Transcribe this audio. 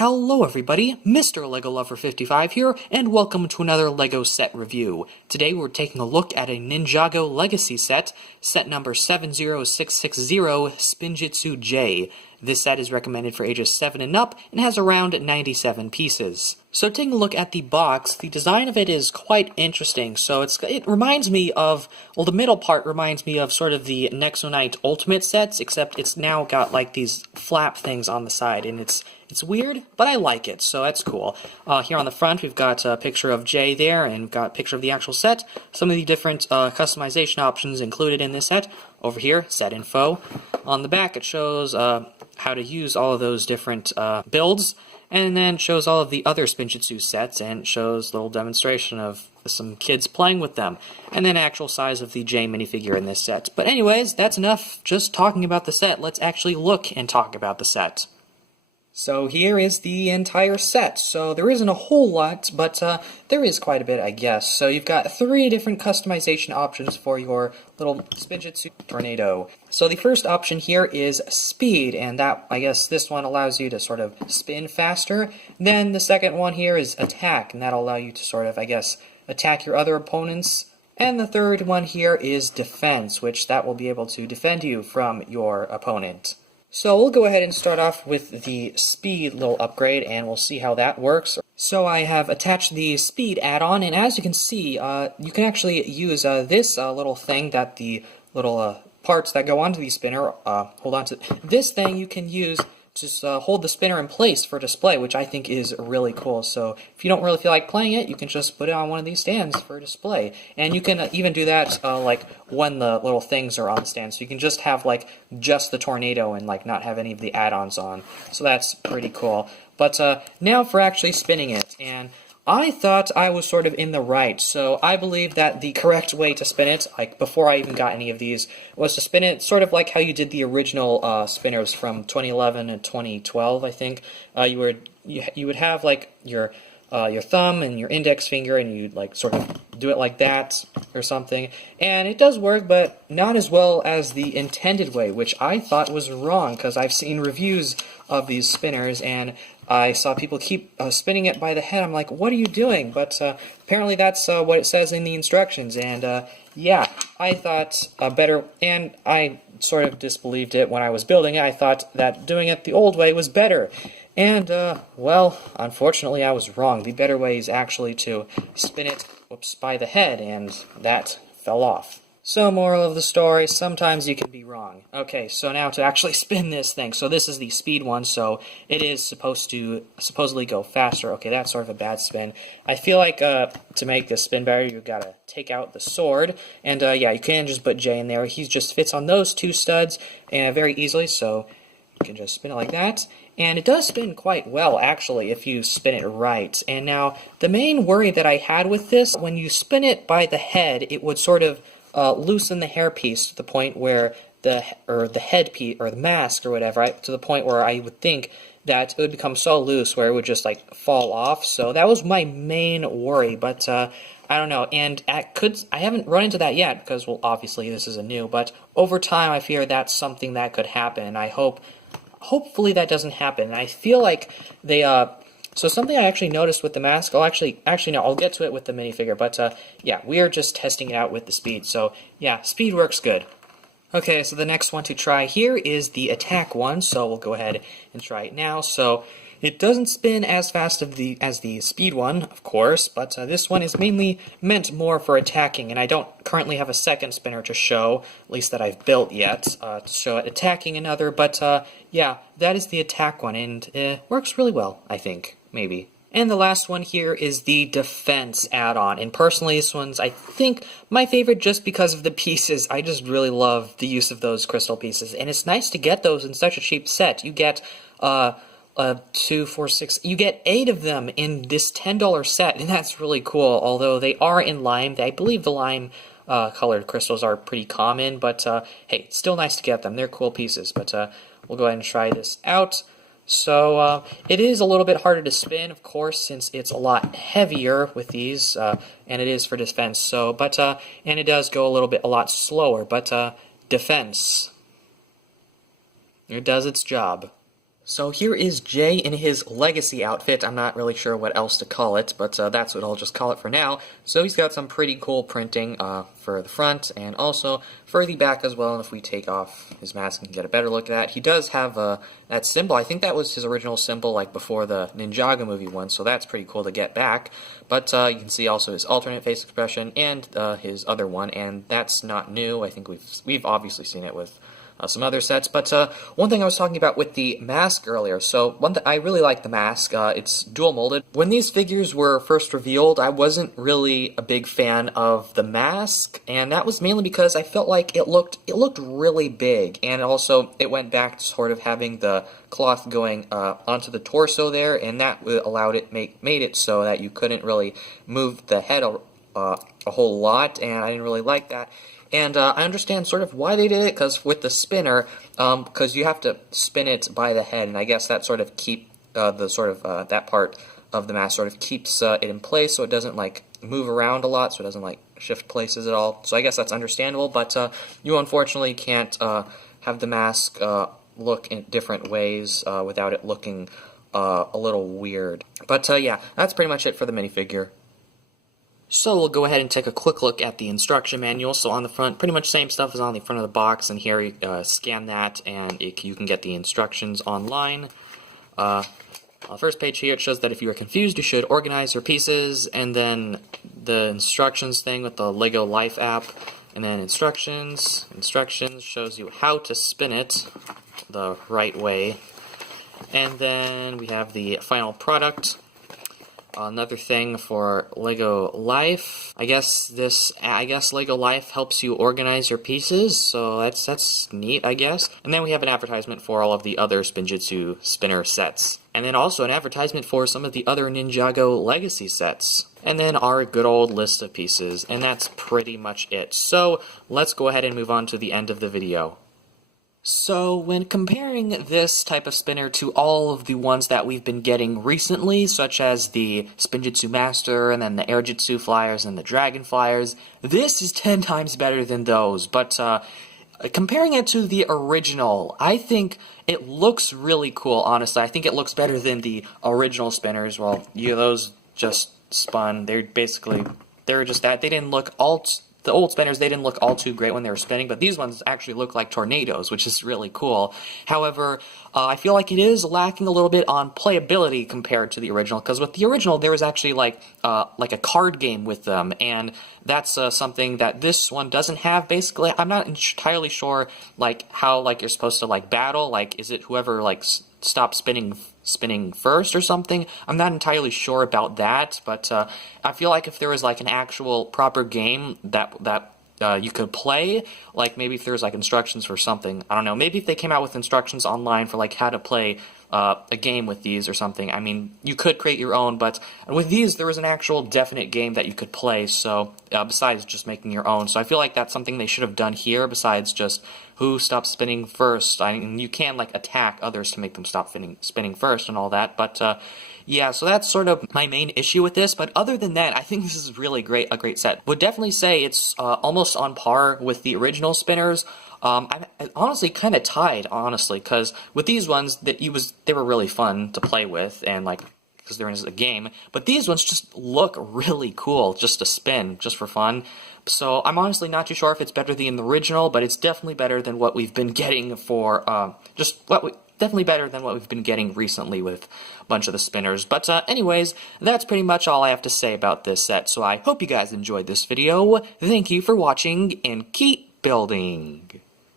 Hello everybody, Mr. LEGO Lover 55 here, and welcome to another LEGO set review. Today we're taking a look at a Ninjago Legacy set, set number 70660, Spinjitzu J. This set is recommended for ages 7 and up, and has around 97 pieces. So taking a look at the box, the design of it is quite interesting. So it reminds me of, well, the middle part reminds me of sort of the Nexonite Ultimate sets, except it's now got like these flap things on the side, and it's weird, but I like it, so that's cool. Here on the front, we've got a picture of Jay there, and we've got a picture of the actual set. Some of the different customization options included in this set. Over here, set info. On the back, it shows how to use all of those different builds, and then shows all of the other Spinjitzu sets, and shows a little demonstration of some kids playing with them, and then actual size of the J minifigure in this set. But anyways, that's enough just talking about the set. Let's actually look and talk about the set. So here is the entire set. So there isn't a whole lot, but there is quite a bit, I guess. So you've got 3 different customization options for your little Spinjitzu tornado. So the first option here is speed, and that, I guess, this one allows you to sort of spin faster. Then the second one here is attack, and that'll allow you to sort of, I guess, attack your other opponents. And the third one here is defense, which that will be able to defend you from your opponent. So we'll go ahead and start off with the speed little upgrade, and we'll see how that works. So I have attached the speed add-on, and as you can see, you can actually use this little thing that the little parts that go onto the spinner hold on to. This thing you can use just hold the spinner in place for display, which I think is really cool. So if you don't really feel like playing it, you can just put it on one of these stands for display. And you can even do that like when the little things are on the stand. So you can just have like just the tornado and like not have any of the add-ons on. So that's pretty cool. But now for actually spinning it. And I thought I was sort of in the right, so I believe that the correct way to spin it, like before I even got any of these, was to spin it sort of like how you did the original spinners from 2011 and 2012, I think. You would have like your thumb and your index finger, and you'd like sort of do it like that or something. And it does work, but not as well as the intended way, which I thought was wrong, because I've seen reviews of these spinners, and I saw people keep spinning it by the head. I'm like, what are you doing? But apparently that's what it says in the instructions. And yeah, I thought better, and I sort of disbelieved it when I was building it. I thought that doing it the old way was better. And, well, unfortunately I was wrong. The better way is actually to spin it, by the head, and that fell off. So, moral of the story, sometimes you can be wrong. Okay, so now to actually spin this thing. So this is the speed one, so it is supposed to supposedly go faster. Okay, that's sort of a bad spin. I feel like to make this spin better, you've got to take out the sword. And yeah, you can just put J in there. He just fits on those 2 studs very easily, so you can just spin it like that. And it does spin quite well, actually, if you spin it right. And now, the main worry that I had with this, when you spin it by the head, it would sort of loosen the hairpiece to the point where the headpiece, or the mask or whatever, to the point where I would think that it would become so loose where it would just like fall off. So that was my main worry, but I don't know. And I haven't run into that yet because, well, obviously this is a new, but over time I fear that's something that could happen, and I hopefully that doesn't happen. And I feel like they so something I actually noticed with the mask, no, I'll get to it with the minifigure, but yeah, we are just testing it out with the speed, so yeah, speed works good. Okay, so the next one to try here is the attack one, so we'll go ahead and try it now. So it doesn't spin as fast as the speed one, of course, but this one is mainly meant more for attacking, and I don't currently have a second spinner to show, at least that I've built yet, to show it attacking another, but yeah, that is the attack one, and it works really well, I think. Maybe. And the last one here is the defense add-on, and personally this one's, I think, my favorite just because of the pieces. I just really love the use of those crystal pieces, and it's nice to get those in such a cheap set. You get 2, 4, 6, you get 8 of them in this $10 set, and that's really cool, although they are in lime. I believe the lime colored crystals are pretty common, but hey, it's still nice to get them. They're cool pieces, but we'll go ahead and try this out. So it is a little bit harder to spin, of course, since it's a lot heavier with these, and it is for defense. So, but and it does go a lot slower. But defense, it does its job. So here is Jay in his legacy outfit. I'm not really sure what else to call it, but that's what I'll just call it for now. So he's got some pretty cool printing for the front and also for the back as well. And if we take off his mask and get a better look at that, he does have that symbol. I think that was his original symbol like before the Ninjago movie one, so that's pretty cool to get back. But you can see also his alternate face expression and his other one, and that's not new. I think we've obviously seen it with some other sets, but one thing I was talking about with the mask earlier, so I really like the mask. It's dual molded. When these figures were first revealed, I wasn't really a big fan of the mask, and that was mainly because I felt like it looked really big, and also it went back to sort of having the cloth going onto the torso there, and that allowed it made it so that you couldn't really move the head a whole lot, and I didn't really like that. And I understand sort of why they did it, because with the spinner, because you have to spin it by the head, and I guess that sort of that part of the mask sort of keeps it in place, so it doesn't like move around a lot, so it doesn't like shift places at all. So I guess that's understandable, but you unfortunately can't have the mask look in different ways without it looking a little weird. But yeah, that's pretty much it for the minifigure. So we'll go ahead and take a quick look at the instruction manual. So on the front, pretty much same stuff as on the front of the box, and here you scan that and you can get the instructions online. On the first page here it shows that if you are confused you should organize your pieces, and then the instructions thing with the Lego Life app, and then instructions shows you how to spin it the right way, and then we have the final product. Another thing for Lego Life, I guess Lego Life helps you organize your pieces, so that's neat, I guess. And then we have an advertisement for all of the other Spinjitzu spinner sets. And then also an advertisement for some of the other Ninjago legacy sets. And then our good old list of pieces, and that's pretty much it. So let's go ahead and move on to the end of the video. So when comparing this type of spinner to all of the ones that we've been getting recently, such as the Spinjitzu Master, and then the Airjitzu Flyers, and the Dragon Flyers, this is 10 times better than those. But comparing it to the original, I think it looks really cool, honestly. I think it looks better than the original spinners. Well, those just spun. They're just that. They didn't look the old spinners, they didn't look all too great when they were spinning, but these ones actually look like tornadoes, which is really cool. However, I feel like it is lacking a little bit on playability compared to the original, because with the original there was actually like a card game with them, and that's something that this one doesn't have. Basically, I'm not entirely sure like how like you're supposed to like battle. Like, is it whoever like stops spinning first or something? I'm not entirely sure about that, but I feel like if there was like an actual proper game that you could play, like maybe if there was like instructions for something, I don't know, maybe if they came out with instructions online for like how to play a game with these or something. I mean, you could create your own, but with these there was an actual definite game that you could play, so besides just making your own. So I feel like that's something they should have done here, besides just who stops spinning first. I mean, you can like attack others to make them stop spinning first and all that, but yeah, so that's sort of my main issue with this. But other than that, I think this is really a great set. Would definitely say it's almost on par with the original spinners. I'm honestly kind of tied, honestly, because with these ones they were really fun to play with, and like because they're in a game. But these ones just look really cool, just to spin, just for fun. So I'm honestly not too sure if it's better than the original, but it's definitely better than what we've been getting for definitely better than what we've been getting recently with a bunch of the spinners. But anyways, that's pretty much all I have to say about this set. So I hope you guys enjoyed this video. Thank you for watching, and keep building.